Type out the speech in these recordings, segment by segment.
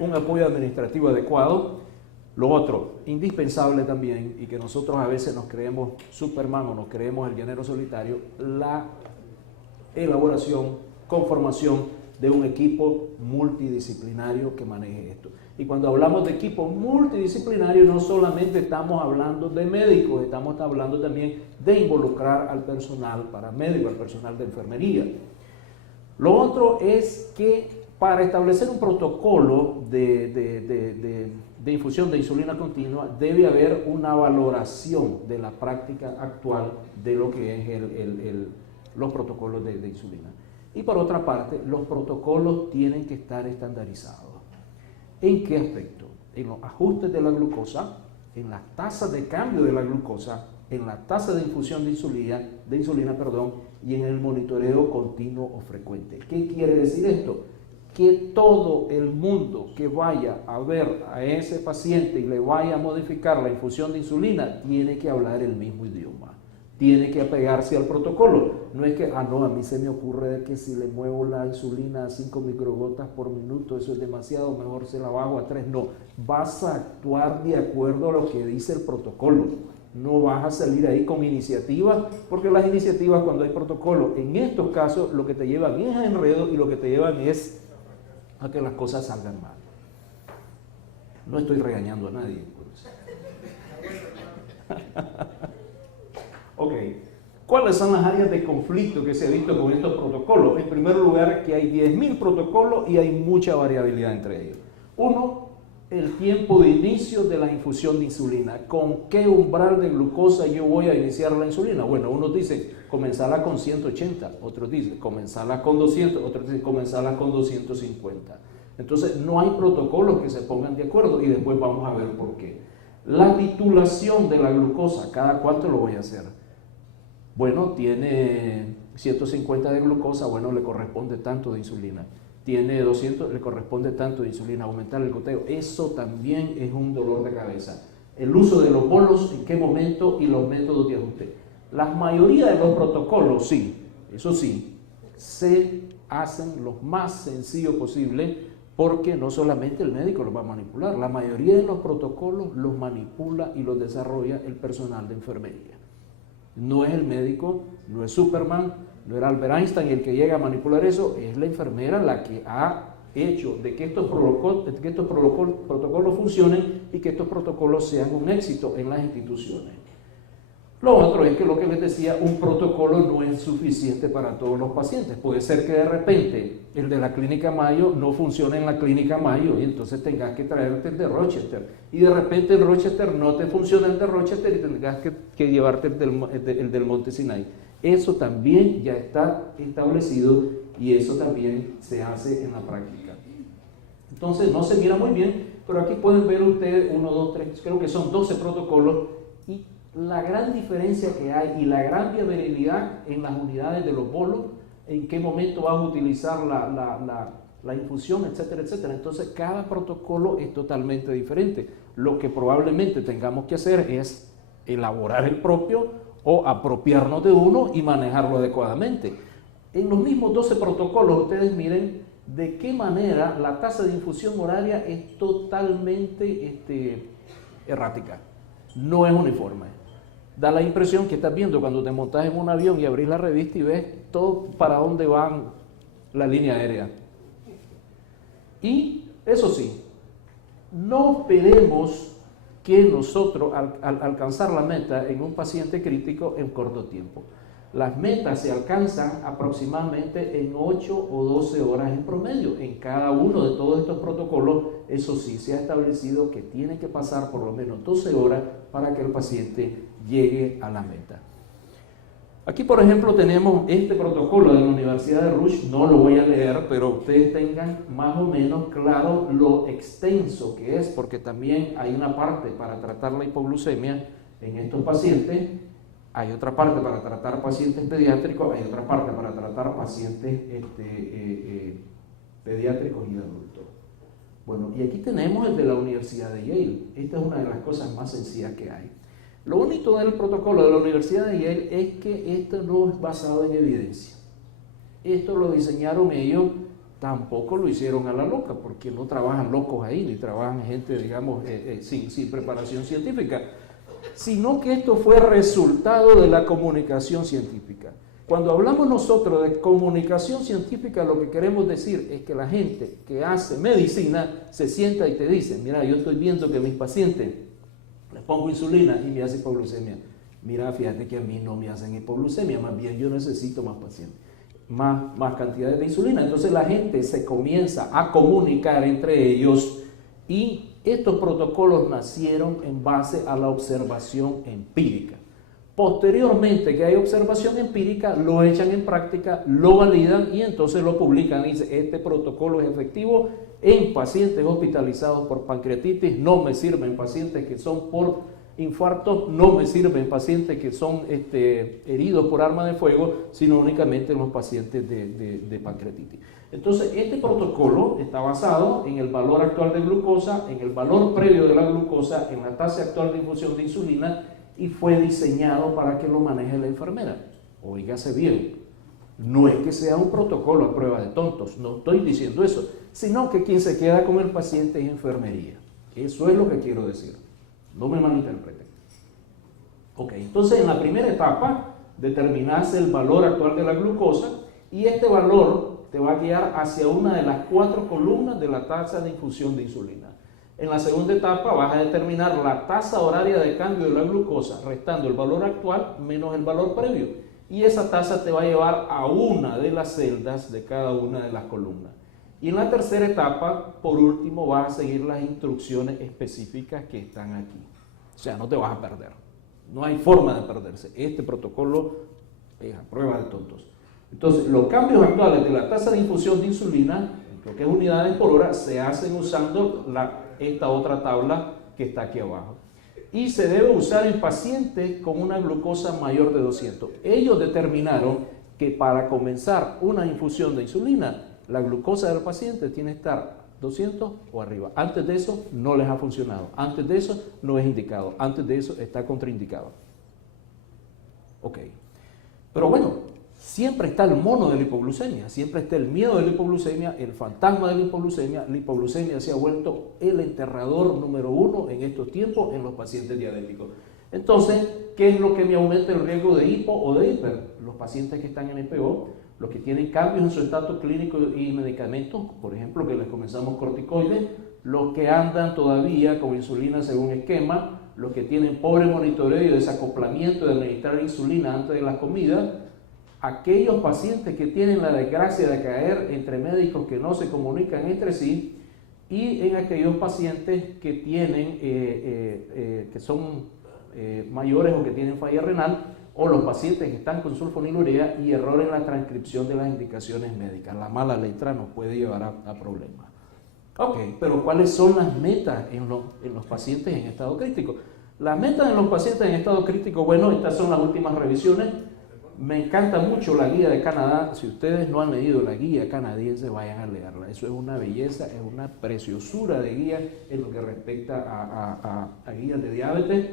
un apoyo administrativo adecuado. Lo otro, indispensable también, y que nosotros a veces nos creemos Superman o nos creemos el llanero solitario, la elaboración, conformación de un equipo multidisciplinario que maneje esto. Y cuando hablamos de equipo multidisciplinario, no solamente estamos hablando de médicos, estamos hablando también de involucrar al personal paramédico, al personal de enfermería. Lo otro es que para establecer un protocolo de infusión de insulina continua debe haber una valoración de la práctica actual de lo que es los protocolos de insulina. Y por otra parte, los protocolos tienen que estar estandarizados. ¿En qué aspecto? En los ajustes de la glucosa, en las tasas de cambio de la glucosa, en la tasa de infusión de insulina, y en el monitoreo continuo o frecuente. ¿Qué quiere decir esto? Que todo el mundo que vaya a ver a ese paciente y le vaya a modificar la infusión de insulina tiene que hablar el mismo idioma, tiene que apegarse al protocolo. No es que, a mí se me ocurre que si le muevo la insulina a 5 microgotas por minuto, eso es demasiado, mejor se la bajo a 3. No, vas a actuar de acuerdo a lo que dice el protocolo. No vas a salir ahí con iniciativas, porque las iniciativas cuando hay protocolo, en estos casos, lo que te llevan es a enredo y lo que te llevan es a que las cosas salgan mal. No estoy regañando a nadie. Ok, ¿cuáles son las áreas de conflicto que se ha visto con estos protocolos? En primer lugar, que hay 10.000 protocolos y hay mucha variabilidad entre ellos. Uno, el tiempo de inicio de la infusión de insulina. ¿Con qué umbral de glucosa yo voy a iniciar la insulina? Bueno, unos dicen comenzarla con 180, otros dicen comenzarla con 200, otros dicen comenzarla con 250. Entonces no hay protocolos que se pongan de acuerdo y después vamos a ver por qué. La titulación de la glucosa, ¿cada cuánto lo voy a hacer? Bueno, tiene 150 de glucosa, bueno, le corresponde tanto de insulina. Tiene 200, le corresponde tanto de insulina, aumentar el goteo. Eso también es un dolor de cabeza. El uso de los bolos, en qué momento y los métodos de ajuste. La mayoría de los protocolos, sí, eso sí, se hacen lo más sencillo posible porque no solamente el médico los va a manipular, la mayoría de los protocolos los manipula y los desarrolla el personal de enfermería. No es el médico, no es Superman, no era Albert Einstein el que llega a manipular eso, es la enfermera la que ha hecho de que estos protocolos funcionen y que estos protocolos sean un éxito en las instituciones. Lo otro es que lo que les decía, un protocolo no es suficiente para todos los pacientes. Puede ser que de repente el de la Clínica Mayo no funcione en la Clínica Mayo y entonces tengas que traerte el de Rochester. Y de repente el Rochester no te funciona el de Rochester y tengas que llevarte el del Monte Sinai. Eso también ya está establecido y eso también se hace en la práctica. Entonces no se mira muy bien, pero aquí pueden ver ustedes 1, 2, 3, creo que son 12 protocolos y la gran diferencia que hay y la gran variabilidad en las unidades de los bolos, en qué momento vas a utilizar la infusión, etcétera, etcétera. Entonces cada protocolo es totalmente diferente. Lo que probablemente tengamos que hacer es elaborar el propio o apropiarnos de uno y manejarlo adecuadamente. En los mismos 12 protocolos ustedes miren de qué manera la tasa de infusión horaria es totalmente errática, no es uniforme. Da la impresión que estás viendo cuando te montas en un avión y abrís la revista y ves todo para dónde van la línea aérea. Y eso sí, no esperemos que nosotros al alcanzar la meta en un paciente crítico en corto tiempo. Las metas se alcanzan aproximadamente en 8 o 12 horas en promedio. En cada uno de todos estos protocolos, eso sí, se ha establecido que tiene que pasar por lo menos 12 horas para que el paciente llegue a la meta. Aquí, por ejemplo, tenemos este protocolo de la Universidad de Rush, no lo voy a leer, pero ustedes tengan más o menos claro lo extenso que es, porque también hay una parte para tratar la hipoglucemia en estos pacientes, hay otra parte para tratar pacientes pediátricos, hay otra parte para tratar pacientes pediátricos y adultos. Bueno, y aquí tenemos el de la Universidad de Yale. Esta es una de las cosas más sencillas que hay. Lo bonito del protocolo de la Universidad de Yale es que esto no es basado en evidencia. Esto lo diseñaron ellos tampoco lo hicieron a la loca, porque no trabajan locos ahí, ni trabajan gente, digamos, sin preparación científica, sino que esto fue resultado de la comunicación científica. Cuando hablamos nosotros de comunicación científica, lo que queremos decir es que la gente que hace medicina se sienta y te dice, mira, yo estoy viendo que mis pacientes les pongo insulina y me hace hipoglucemia. Mira, fíjate que a mí no me hacen hipoglucemia, más bien yo necesito más pacientes, más cantidades de insulina. Entonces la gente se comienza a comunicar entre ellos y estos protocolos nacieron en base a la observación empírica. Posteriormente que hay observación empírica, lo echan en práctica, lo validan y entonces lo publican. Dice, este protocolo es efectivo en pacientes hospitalizados por pancreatitis, no me sirve en pacientes que son por infartos, no me sirve en pacientes que son heridos por arma de fuego, sino únicamente en los pacientes de pancreatitis. Entonces, este protocolo está basado en el valor actual de glucosa, en el valor previo de la glucosa, en la tasa actual de infusión de insulina, y fue diseñado para que lo maneje la enfermera. Óigase bien, no es que sea un protocolo a prueba de tontos, no estoy diciendo eso, sino que quien se queda con el paciente es enfermería. Eso es lo que quiero decir, no me malinterpreten. Ok, entonces en la primera etapa determinarse el valor actual de la glucosa y este valor te va a guiar hacia una de las 4 columnas de la tasa de infusión de insulina. En la segunda etapa vas a determinar la tasa horaria de cambio de la glucosa, restando el valor actual menos el valor previo. Y esa tasa te va a llevar a una de las celdas de cada una de las columnas. Y en la tercera etapa, por último, vas a seguir las instrucciones específicas que están aquí. O sea, no te vas a perder. No hay forma de perderse. Este protocolo es a prueba de tontos. Entonces, los cambios actuales de la tasa de infusión de insulina, lo que es unidades por hora, se hacen usando esta otra tabla que está aquí abajo. Y se debe usar en pacientes con una glucosa mayor de 200. Ellos determinaron que para comenzar una infusión de insulina, la glucosa del paciente tiene que estar 200 o arriba. Antes de eso no les ha funcionado. Antes de eso no es indicado. Antes de eso está contraindicado. Ok. Pero bueno, siempre está el mono de la hipoglucemia, siempre está el miedo de la hipoglucemia, el fantasma de la hipoglucemia. La hipoglucemia se ha vuelto el enterrador número 1 en estos tiempos en los pacientes diabéticos. Entonces, ¿qué es lo que me aumenta el riesgo de hipo o de hiper? Los pacientes que están en EPO, los que tienen cambios en su estatus clínico y medicamentos, por ejemplo, que les comenzamos corticoides, los que andan todavía con insulina según esquema, los que tienen pobre monitoreo y desacoplamiento de administrar insulina antes de las comidas, aquellos pacientes que tienen la desgracia de caer entre médicos que no se comunican entre sí y en aquellos pacientes que tienen, que son mayores o que tienen falla renal o los pacientes que están con sulfonilurea y error en la transcripción de las indicaciones médicas. La mala letra nos puede llevar a problemas. Ok, pero ¿cuáles son las metas en los pacientes en estado crítico? Las metas en los pacientes en estado crítico, bueno, estas son las últimas revisiones. Me encanta mucho la guía de Canadá. Si ustedes no han leído la guía canadiense, vayan a leerla. Eso es una belleza, es una preciosura de guía en lo que respecta a guías de diabetes.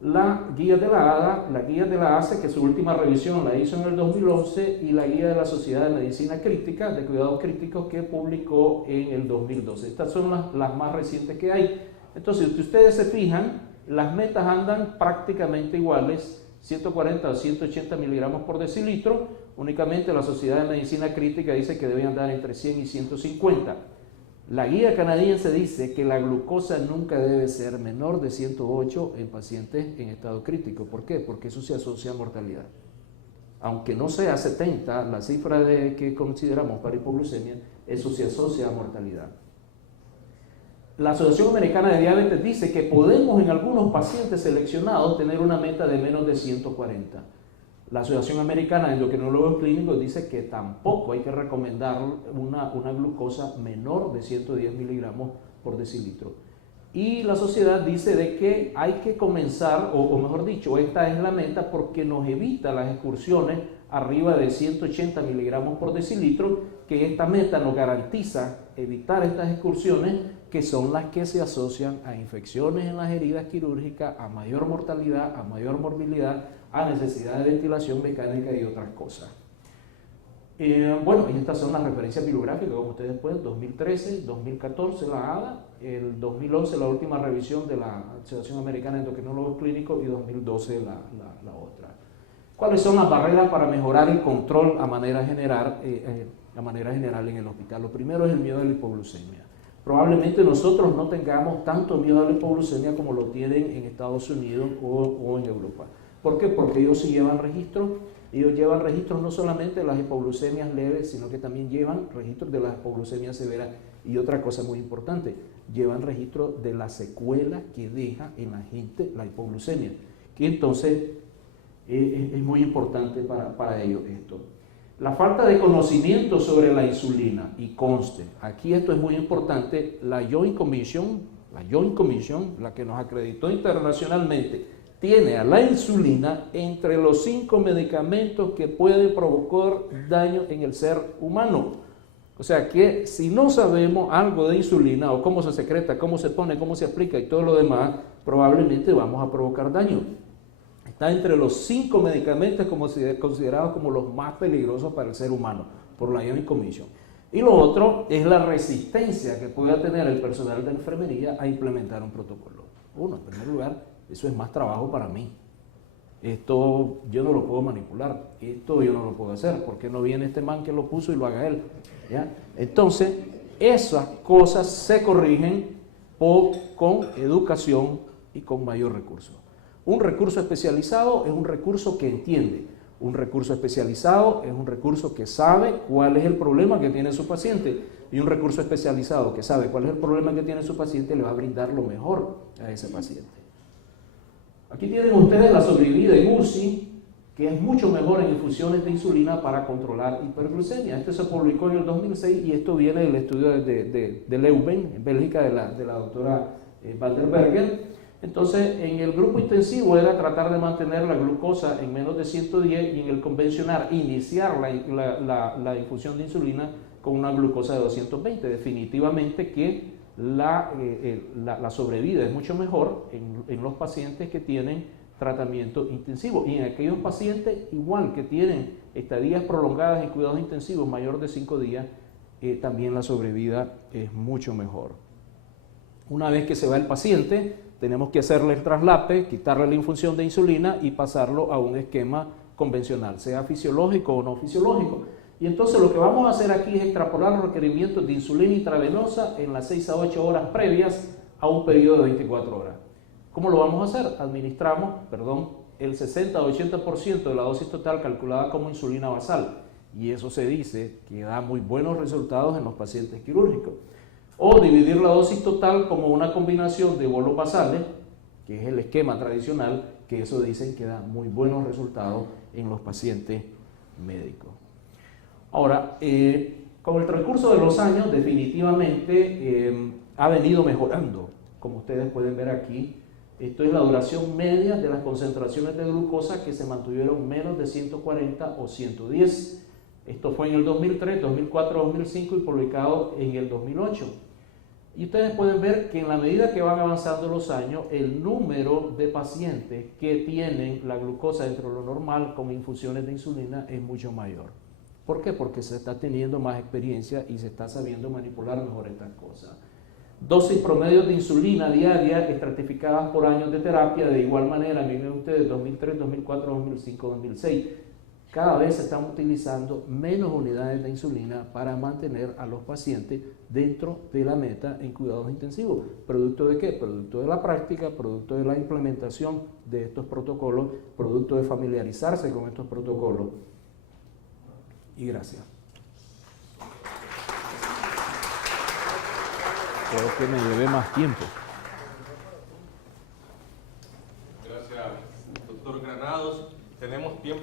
La guía de la ACE, que su última revisión la hizo en el 2011, y la guía de la Sociedad de Medicina Crítica, de Cuidados Críticos, que publicó en el 2012. Estas son las más recientes que hay. Entonces, si ustedes se fijan, las metas andan prácticamente iguales, 140 o 180 miligramos por decilitro. Únicamente la Sociedad de Medicina Crítica dice que debe andar entre 100 y 150. La guía canadiense dice que la glucosa nunca debe ser menor de 108 en pacientes en estado crítico. ¿Por qué? Porque eso se asocia a mortalidad. Aunque no sea 70, la cifra que consideramos para hipoglucemia, eso se asocia a mortalidad. La Asociación Americana de Diabetes dice que podemos en algunos pacientes seleccionados tener una meta de menos de 140. La Asociación Americana de Endocrinólogos Clínicos dice que tampoco hay que recomendar una glucosa menor de 110 miligramos por decilitro. Y la sociedad dice de que hay que comenzar, o mejor dicho, esta es la meta porque nos evita las excursiones arriba de 180 miligramos por decilitro, que esta meta nos garantiza evitar estas excursiones, que son las que se asocian a infecciones en las heridas quirúrgicas, a mayor mortalidad, a mayor morbilidad, a necesidad de ventilación mecánica y otras cosas. Bueno, y estas son las referencias bibliográficas, como ustedes pueden, 2013, 2014 la ADA, el 2011 la última revisión de la Asociación Americana de Endocrinólogos Clínicos y 2012 la otra. ¿Cuáles son las barreras para mejorar el control a manera general en el hospital? Lo primero es el miedo a la hipoglucemia. Probablemente nosotros no tengamos tanto miedo a la hipoglucemia como lo tienen en Estados Unidos o en Europa. ¿Por qué? Porque ellos sí llevan registros. Ellos llevan registros no solamente de las hipoglucemias leves, sino que también llevan registros de las hipoglucemias severas. Y otra cosa muy importante, llevan registro de las secuelas que deja en la gente la hipoglucemia, que entonces es muy importante para ellos esto. La falta de conocimiento sobre la insulina, y conste, aquí esto es muy importante, la Joint Commission, la que nos acreditó internacionalmente, tiene a la insulina entre los 5 medicamentos que pueden provocar daño en el ser humano. O sea que si no sabemos algo de insulina o cómo se secreta, cómo se pone, cómo se aplica y todo lo demás, probablemente vamos a provocar daño. Está entre los 5 medicamentos considerados como los más peligrosos para el ser humano por la Joint Commission. Y lo otro es la resistencia que pueda tener el personal de enfermería a implementar un protocolo. Uno, en primer lugar, eso es más trabajo para mí. Esto yo no lo puedo manipular, esto yo no lo puedo hacer, porque no viene este man que lo puso y lo haga él, ¿ya? Entonces, esas cosas se corrigen con educación y con mayor recurso. Un recurso especializado es un recurso que entiende, un recurso especializado es un recurso que sabe cuál es el problema que tiene su paciente, y un recurso especializado que sabe cuál es el problema que tiene su paciente le va a brindar lo mejor a ese paciente. Aquí tienen ustedes la sobrevida en UCI, que es mucho mejor en infusiones de insulina para controlar hiperglucemia. Esto se publicó en el 2006 y esto viene del estudio de Leuven, en Bélgica, de la doctora Van der Berger. Entonces, en el grupo intensivo era tratar de mantener la glucosa en menos de 110 y en el convencional iniciar la infusión de insulina con una glucosa de 220. Definitivamente que la sobrevida es mucho mejor en los pacientes que tienen tratamiento intensivo, y en aquellos pacientes igual que tienen estadías prolongadas en cuidados intensivos mayor de 5 días, también la sobrevida es mucho mejor. Una vez que se va el paciente, tenemos que hacerle el traslape, quitarle la infusión de insulina y pasarlo a un esquema convencional, sea fisiológico o no fisiológico. Y entonces lo que vamos a hacer aquí es extrapolar los requerimientos de insulina intravenosa en las 6 a 8 horas previas a un periodo de 24 horas. ¿Cómo lo vamos a hacer? Administramos, el 60 o 80% de la dosis total calculada como insulina basal. Y eso se dice que da muy buenos resultados en los pacientes quirúrgicos. O dividir la dosis total como una combinación de bolos basales, que es el esquema tradicional, que eso dicen que da muy buenos resultados en los pacientes médicos. Ahora, con el transcurso de los años, definitivamente ha venido mejorando, como ustedes pueden ver aquí. Esto es la duración media de las concentraciones de glucosa que se mantuvieron menos de 140 o 110. Esto fue en el 2003, 2004, 2005 y publicado en el 2008. Y ustedes pueden ver que en la medida que van avanzando los años, el número de pacientes que tienen la glucosa dentro de lo normal con infusiones de insulina es mucho mayor. ¿Por qué? Porque se está teniendo más experiencia y se está sabiendo manipular mejor estas cosas. Dosis promedio de insulina diaria estratificadas por años de terapia, de igual manera, miren ustedes, 2003, 2004, 2005, 2006. Cada vez se están utilizando menos unidades de insulina para mantener a los pacientes dentro de la meta en cuidados intensivos. ¿Producto de qué? Producto de la práctica, producto de la implementación de estos protocolos, producto de familiarizarse con estos protocolos. Y gracias. Creo que me llevé más tiempo.